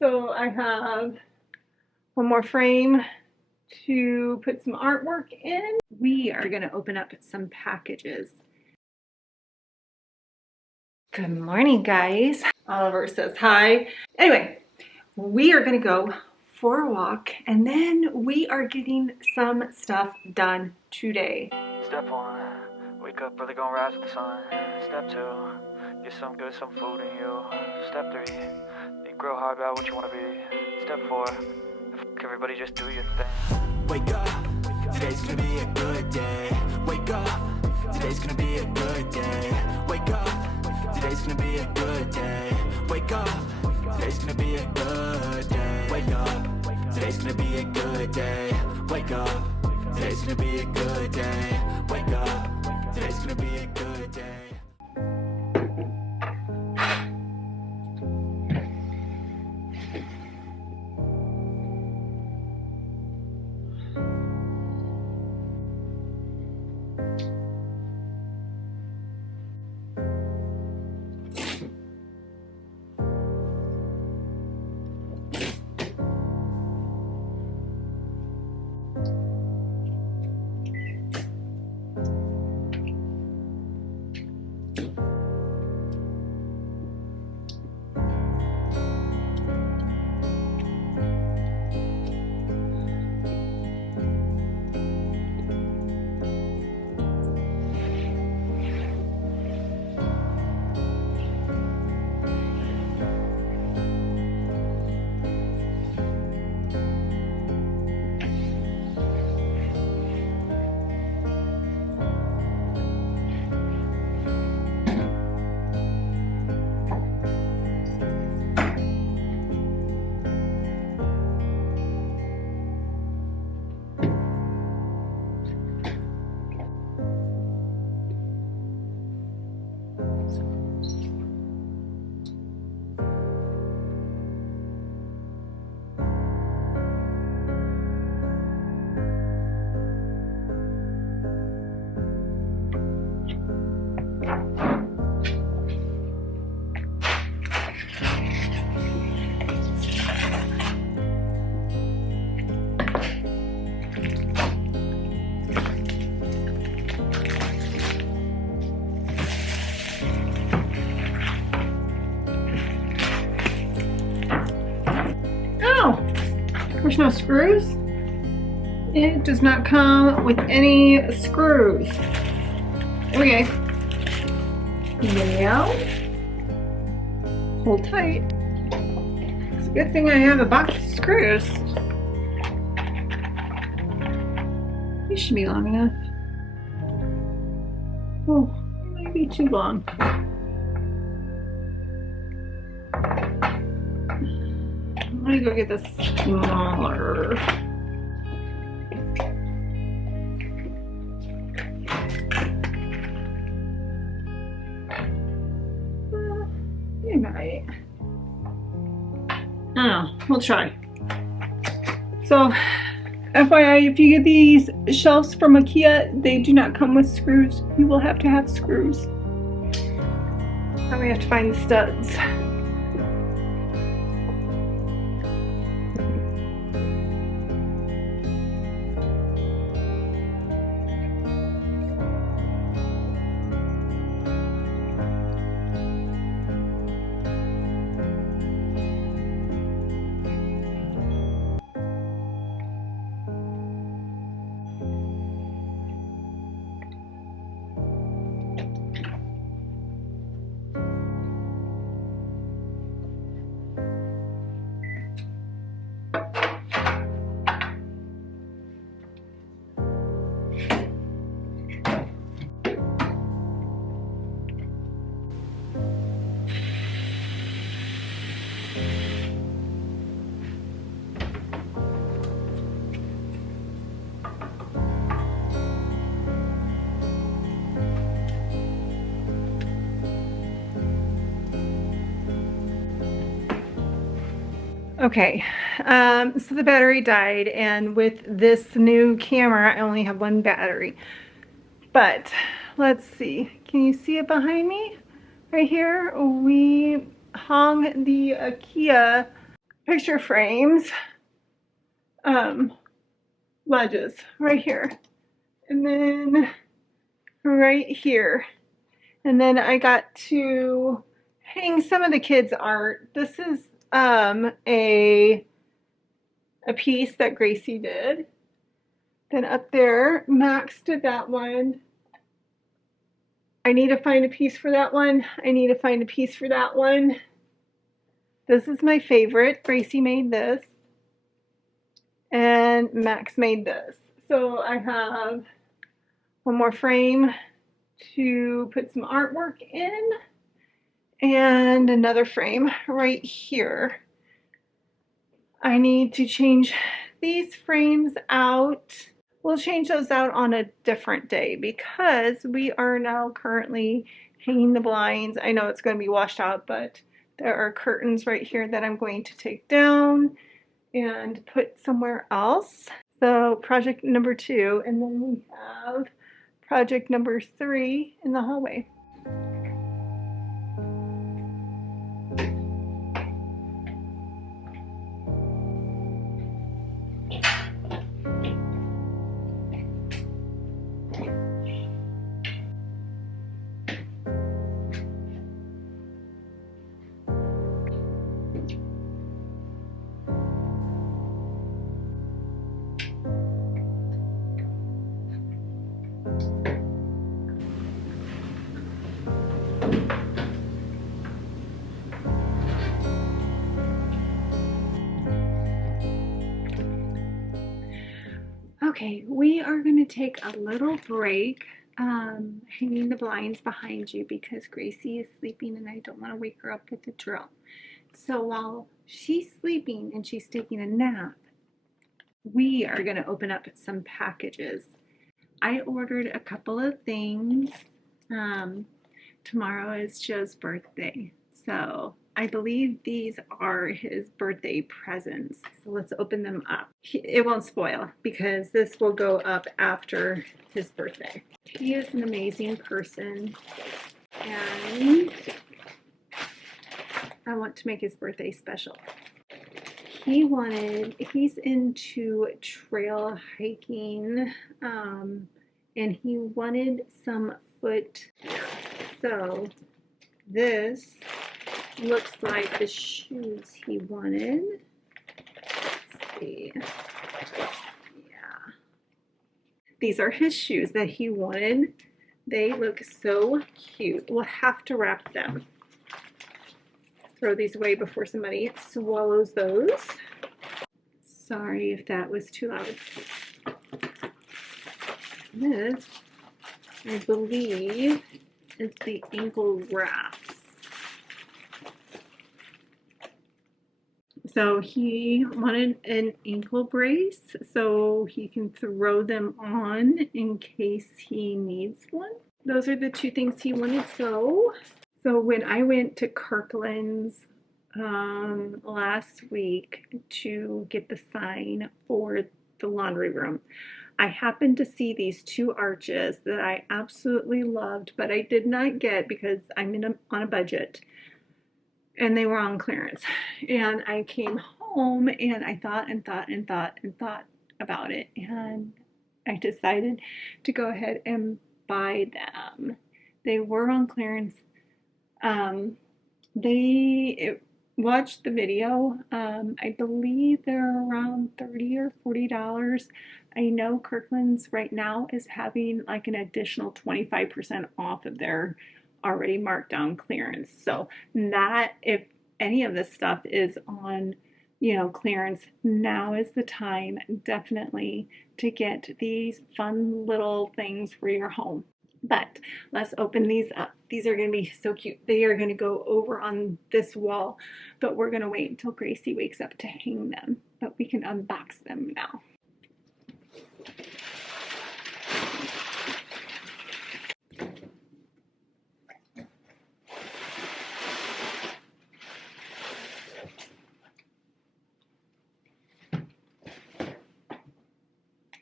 So I have one more frame to put some artwork in. We are going to open up some packages. Good morning, guys. Oliver says hi. Anyway, we are going to go for a walk and then we are getting some stuff done today. Step 1, wake up early, gonna rise with the sun. Step 2, get some food in you. Step 3, think real hard about what you wanna be. Step 4, everybody just do your thing. Wake up, today's gonna be a good day. Wake up, today's gonna be a good day. Wake up, today's gonna be a good day. Wake up, today's gonna be a good day. Wake up, today's gonna be a good day. Wake up, today's gonna be a good day. Wake up, today's gonna be a good day. There's no screws. It does not come with any screws. Okay. Yeah. Hold tight. It's a good thing I have a box of screws. These should be long enough. Oh, maybe too long. Let me go get this smaller. You might. I don't know. We'll try. So, FYI, if you get these shelves from Ikea, they do not come with screws. You will have to have screws. Now we have to find the studs. Okay, so the battery died, and with this new camera I only have one battery. But let's see, can you see it behind me? Right here we hung the Ikea picture frames, ledges right here, and then right here. And then I got to hang some of the kids' art. This is a piece that Gracie did. Then up there, Max did that one. I need to find a piece for that one. I need to find a piece for that one. This is my favorite. Gracie made this. And Max made this. So I have one more frame to put some artwork in. And another frame right here. I need to change these frames out. We'll change those out on a different day because we are now currently hanging the blinds. I know it's going to be washed out, but there are curtains right here that I'm going to take down and put somewhere else. So project number 2, and then we have project number 3 in the hallway. Okay, we are going to take a little break hanging the blinds behind you because Gracie is sleeping and I don't want to wake her up with the drill. So while she's sleeping and she's taking a nap, we are going to open up some packages. I ordered a couple of things. Tomorrow is Joe's birthday, so I believe these are his birthday presents. So let's open them up. It won't spoil because this will go up after his birthday. He is an amazing person and I want to make his birthday special. He's into trail hiking, and he wanted some foot. So this looks like the shoes he wanted. Let's see. Yeah. These are his shoes that he wanted. They look so cute. We'll have to wrap them. Throw these away before somebody swallows those. Sorry if that was too loud. This, I believe, is the ankle wraps. So he wanted an ankle brace so he can throw them on in case he needs one. Those are the 2 things he wanted. So when I went to Kirklands last week to get the sign for the laundry room, I happened to see these 2 arches that I absolutely loved, but I did not get because I'm on a budget, and they were on clearance. And I came home and I thought about it, and I decided to go ahead and buy them. They were on clearance. Watched the video. I believe they're around $30 or $40. I know Kirkland's right now is having like an additional 25% off of their already marked down clearance. So that if any of this stuff is on, clearance, now is the time definitely to get these fun little things for your home. But let's open these up. These are going to be so cute. They are going to go over on this wall, but we're going to wait until Gracie wakes up to hang them. But we can unbox them now.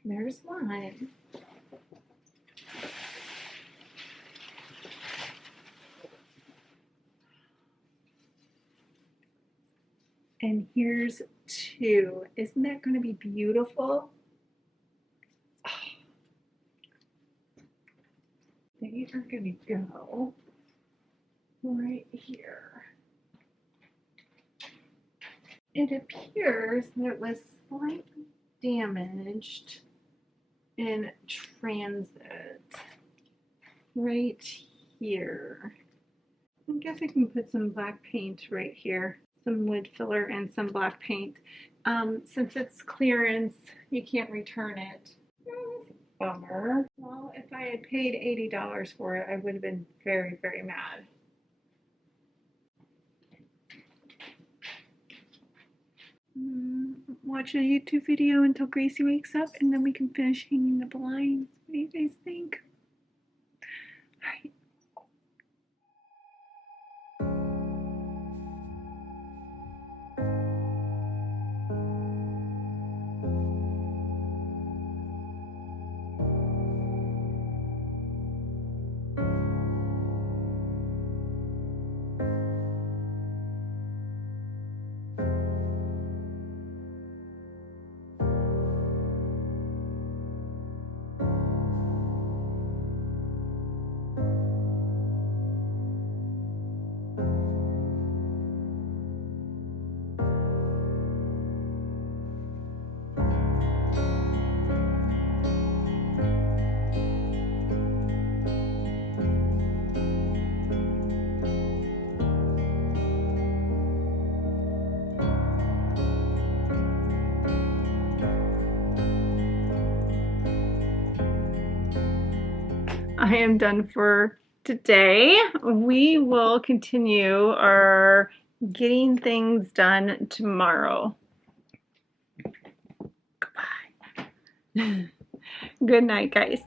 There's one. And here's 2. Isn't that going to be beautiful? Oh, they are going to go right here. It appears that it was slightly damaged in transit right here. I guess I can put some black paint right here, some wood filler and some black paint. Since it's clearance, you can't return it. Oh, that's a bummer. Well, if I had paid $80 for it, I would have been very, very mad. Watch a YouTube video until Gracie wakes up, and then we can finish hanging the blinds. What do you guys think? All right. I am done for today. We will continue our getting things done tomorrow. Goodbye. Good night, guys.